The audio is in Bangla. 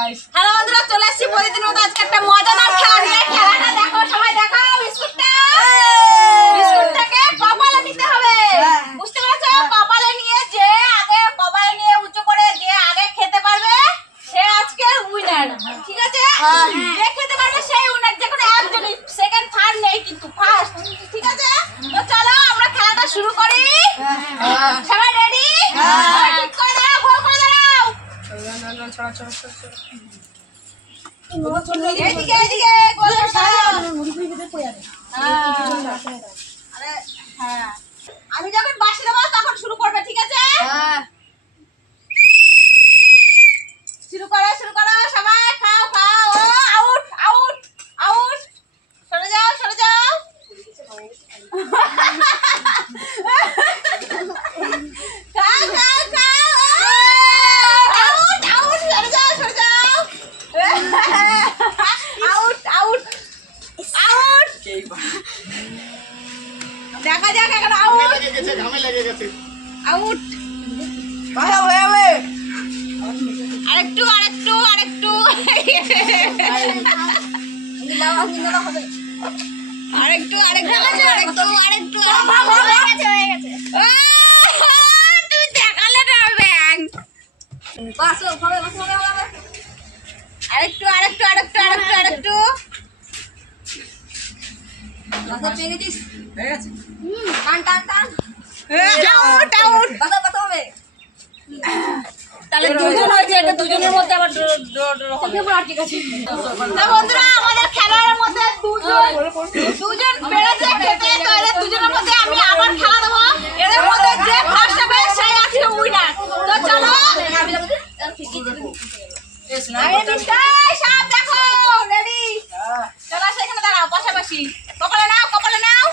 হ্যালো বন্ধুরা, চলে আসছি প্রতিদিন মতো আজকে একটা মজাদার খেলা নিয়ে। খেলাটা দেখো, সবাই দেখো। বিস্কুটটাকে কপালে নিতে হবে, বুঝতে পেরেছো? কপালে নিয়ে যে আগে কপালে নিয়ে উঁচু করে যে আগে খেতে পারবে সে আজকে উইনার, ঠিক আছে? যে খেতে পারবে সেই উইনার, যে কোনো একজনই, সেকেন্ড থার্ড নেই কিন্তু, ফার্স্ট, ঠিক আছে? তো চলো আমরা খেলাটা শুরু করি। সবাই রেডি? ঠিক করে দাঁড়াও, গোল করে দাঁড়াও। এদিকে এদিকে গোল করে দাঁড়াও। হ্যাঁ, আমি যখন বাঁশি দেবো তখন শুরু করবে, ঠিক আছে? শুরু করো সবাই, খাও খাও। ও আউট আউট আউট, সরে যাও সরে যাও। খাও খাও খাও। আউট আউট, সরে যাও সরে যাও। আউট আউট আউট, দেখা যাক এখন। আউট লেগে গেছে আউট। আরেকটু আরেকটু আরেকটু আরেকটু আরেকটু আরেকটু আরেকটু। তুমি দেখালে না ব্যাং। আরেকটু আরেকটু আরেকটু আরেকটু আরেকটু। Out out. তাহলে দুজন হয়েছে, এটা দুজনের মধ্যে আবার ড্র হবে। তো বন্ধুরা, আমাদের খেলার মধ্যে দুজন পেরেছে খেতে, তো এদের দুজনের মধ্যে আমি আবার খেলা দেবো। এদের মধ্যে যে ফার্স্ট হবে সেই আজকে উইনার। তো চলো, সব দেখো রেডি। চলো সেখানে দাঁড়াও পাশাপাশি, কপালে নাও কপালে নাও।